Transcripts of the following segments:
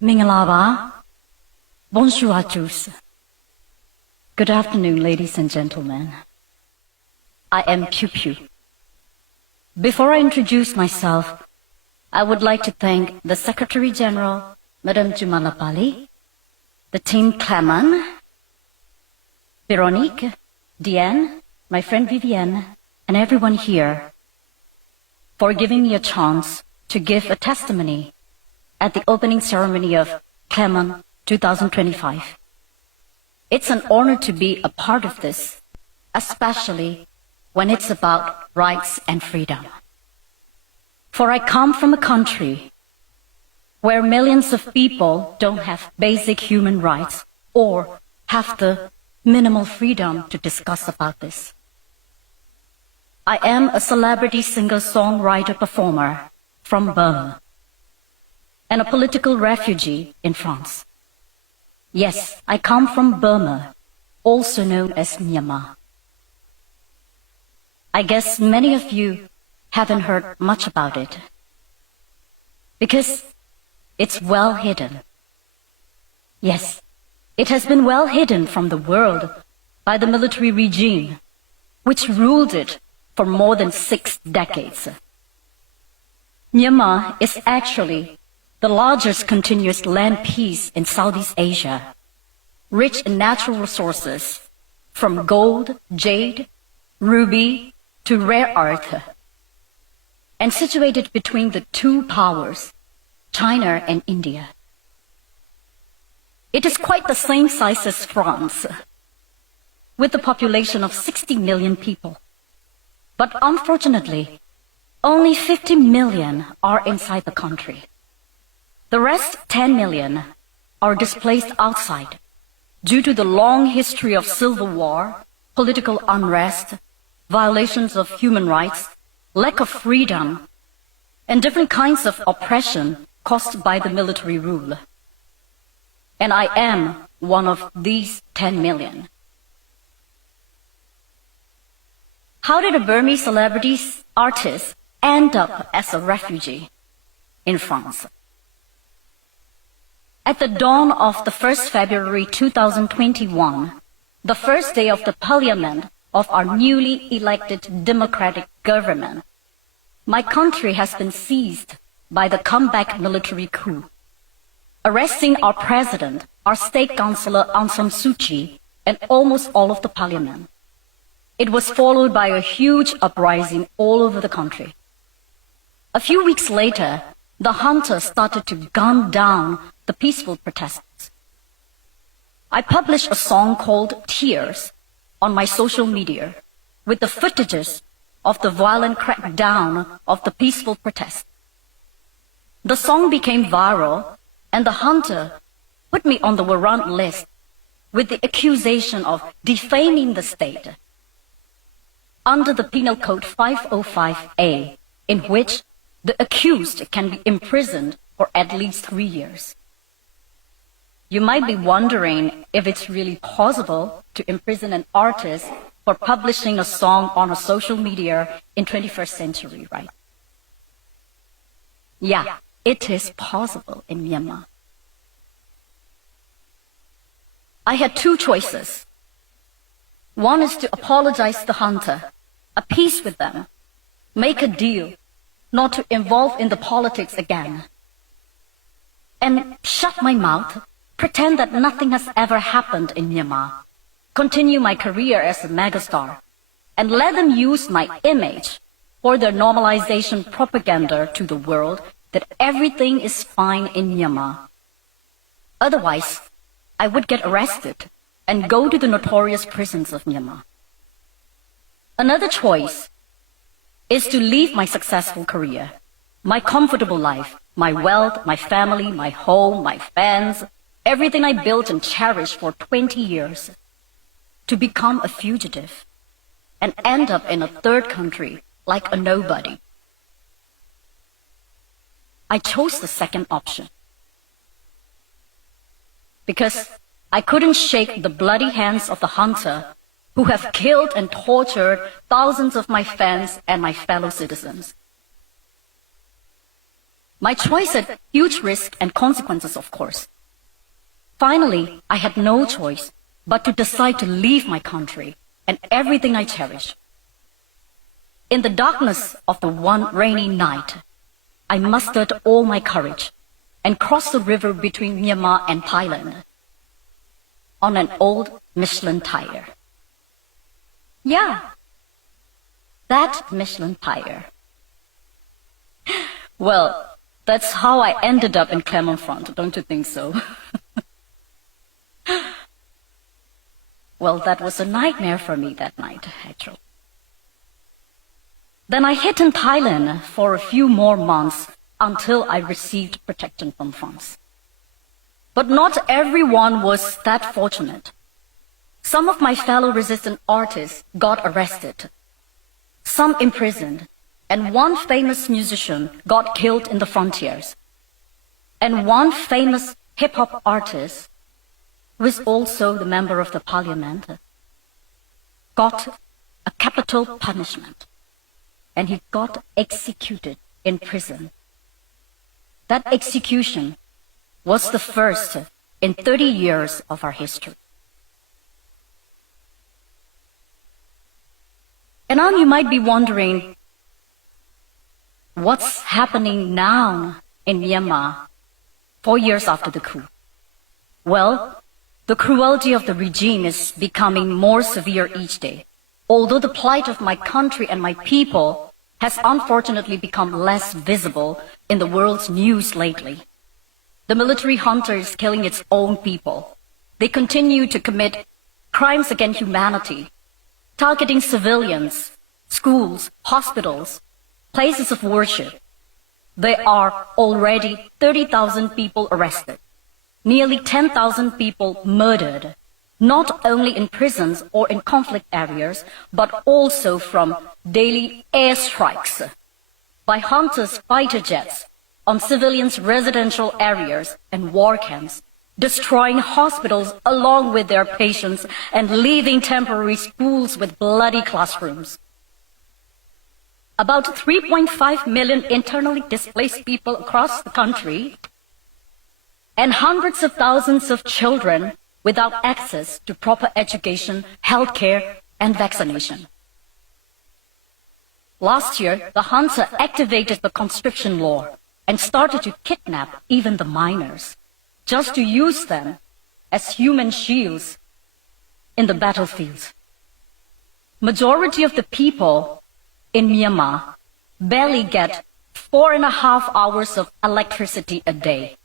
Mingalaba. Bonjour à tous. Good afternoon, ladies and gentlemen. I am Pew Pew. Before I introduce myself, I would like to thank the Secretary General, Madame Jumalapali, the team Clement, Veronique, Diane, my friend Vivienne, and everyone here for giving me a chance to give a testimony at the opening ceremony of Clement 2025. It's an honor to be a part of this, especially when it's about rights and freedom. For I come from a country where millions of people don't have basic human rights or have the minimal freedom to discuss about this. I am a celebrity singer-songwriter-performer from Burma and a political refugee in France. Yes, I come from Burma, also known as Myanmar. I guess many of you haven't heard much about it because it's well hidden. Yes, it has been well hidden from the world by the military regime, which ruled it for more than 6 decades. Myanmar is actually the largest continuous land piece in Southeast Asia, rich in natural resources from gold, jade, ruby to rare earth, and situated between the two powers, China and India. It is quite the same size as France, with a population of 60 million people. But unfortunately, only 50 million are inside the country. The rest 10 million are displaced outside due to the long history of civil war, political unrest, violations of human rights, lack of freedom, and different kinds of oppression caused by the military rule. And I am one of these 10 million. How did a Burmese celebrity artist end up as a refugee in France? At the dawn of the 1st February 2021, the first day of the parliament of our newly elected democratic government, my country has been seized by the comeback military coup, arresting our president, our state councillor Aung San Suu Kyi, and almost all of the parliament. It was followed by a huge uprising all over the country. A few weeks later, the hunters started to gun down the peaceful protesters. I published a song called Tears on my social media with the footages of the violent crackdown of the peaceful protest. The song became viral and the hunter put me on the warrant list with the accusation of defaming the state under the Penal Code 505A, in which the accused can be imprisoned for at least 3 years. You might be wondering if it's really possible to imprison an artist for publishing a song on a social media in 21st century, right? Yeah, it is possible in Myanmar. I had 2 choices. One is to apologize to the hunter, appease with them, make a deal, not to involve in the politics again, and shut my mouth, pretend that nothing has ever happened in Myanmar, continue my career as a megastar, and let them use my image for their normalization propaganda to the world that everything is fine in Myanmar. Otherwise, I would get arrested and go to the notorious prisons of Myanmar. Another choice is to leave my successful career, my comfortable life, my wealth, my family, my home, my fans, everything I built and cherished for 20 years, to become a fugitive and end up in a third country like a nobody. I chose the second option because I couldn't shake the bloody hands of the hunter who have killed and tortured thousands of my fans and my fellow citizens. My choice had huge risk and consequences, of course. Finally, I had no choice but to decide to leave my country and everything I cherish. In the darkness of the one rainy night, I mustered all my courage and crossed the river between Myanmar and Thailand on an old Michelin tire. Yeah, that Michelin tire. Well, that's how I ended up in Clermont-Ferrand, don't you think so? Well, that was a nightmare for me that night, actually. Then I hid in Thailand for a few more months until I received protection from France. But not everyone was that fortunate. Some of my fellow resistant artists got arrested, some imprisoned, and one famous musician got killed in the frontiers. And one famous hip-hop artist, who is also the member of the parliament, got a capital punishment, and he got executed in prison. That execution was the first in 30 years of our history. And now you might be wondering, what's happening now in Myanmar 4 years after the coup? Well, the cruelty of the regime is becoming more severe each day, although the plight of my country and my people has unfortunately become less visible in the world's news lately. The military junta is killing its own people. They continue to commit crimes against humanity, targeting civilians, schools, hospitals, places of worship. There are already 30,000 people arrested, nearly 10,000 people murdered, not only in prisons or in conflict areas, but also from daily airstrikes by hunters' fighter jets on civilians' residential areas and war camps, destroying hospitals along with their patients and leaving temporary schools with bloody classrooms. About 3.5 million internally displaced people across the country, and hundreds of thousands of children without access to proper education, healthcare, and vaccination. Last year, the junta activated the conscription law and started to kidnap even the minors, just to use them as human shields in the battlefields. Majority of the people in Myanmar barely get 4.5 hours of electricity a day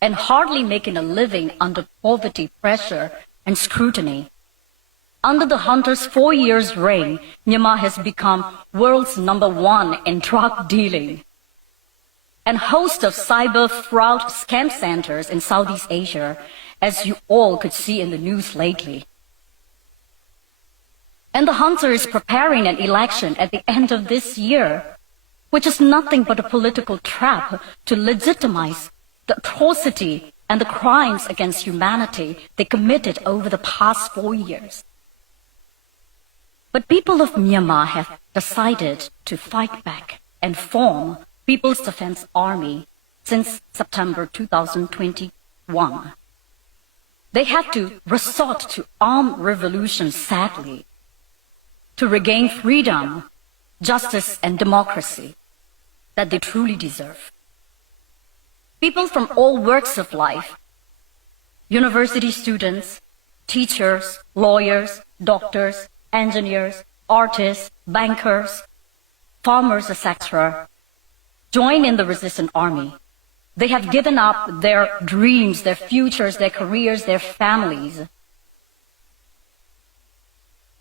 and hardly making a living under poverty, pressure, and scrutiny. Under the junta's 4 years' reign, Myanmar has become world's #1 in drug dealing, and host of cyber fraud scam centers in Southeast Asia, as you all could see in the news lately. And the junta is preparing an election at the end of this year, which is nothing but a political trap to legitimize the atrocity and the crimes against humanity they committed over the past 4 years. But people of Myanmar have decided to fight back and form People's Defense Army since September 2021. They had to resort to armed revolution, sadly, to regain freedom, justice, and democracy that they truly deserve. People from all walks of life, university students, teachers, lawyers, doctors, engineers, artists, bankers, farmers, etc., join in the resistant army. They have given up their dreams, their futures, their careers, their families.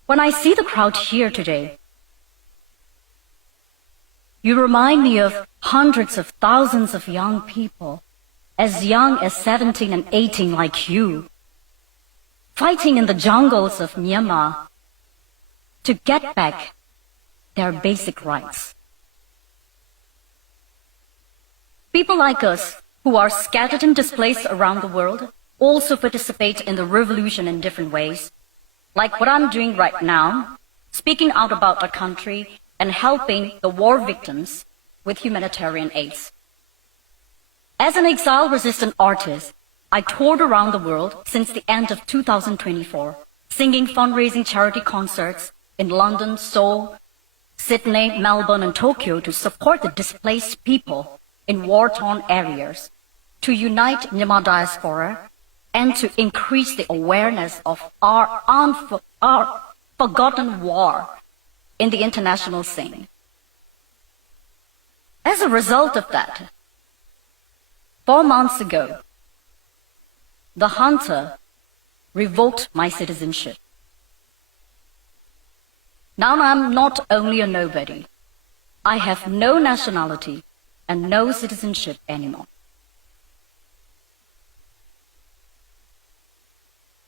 When I see the crowd here today, you remind me of hundreds of thousands of young people, as young as 17 and 18 like you, fighting in the jungles of Myanmar to get back their basic rights. People like us, who are scattered and displaced around the world, also participate in the revolution in different ways, like what I'm doing right now, speaking out about our country and helping the war victims with humanitarian aids. As an exile-resistant artist, I toured around the world since the end of 2024, singing fundraising charity concerts in London, Seoul, Sydney, Melbourne, and Tokyo to support the displaced people in war-torn areas, to unite Myanmar diaspora, and to increase the awareness of our forgotten war in the international scene. As a result of that, 4 months ago, the hunter revoked my citizenship. Now I'm not only a nobody, I have no nationality and no citizenship anymore.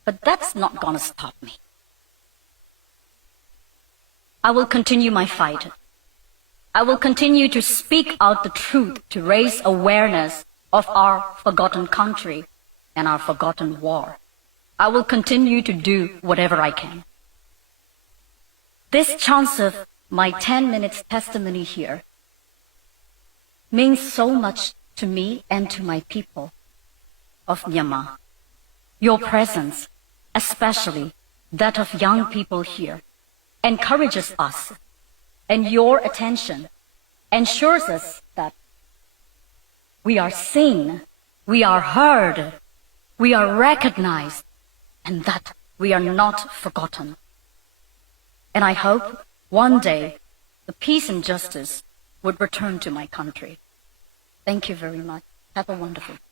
But that's not gonna stop me. I will continue my fight. I will continue to speak out the truth to raise awareness of our forgotten country and our forgotten war. I will continue to do whatever I can. This chance of my 10 minutes testimony here means so much to me and to my people of Myanmar. Your presence, especially that of young people here, encourages us, and your attention ensures us that we are seen, we are heard, we are recognized, and that we are not forgotten. And I hope one day the peace and justice would return to my country. Thank you very much. Have a wonderful day.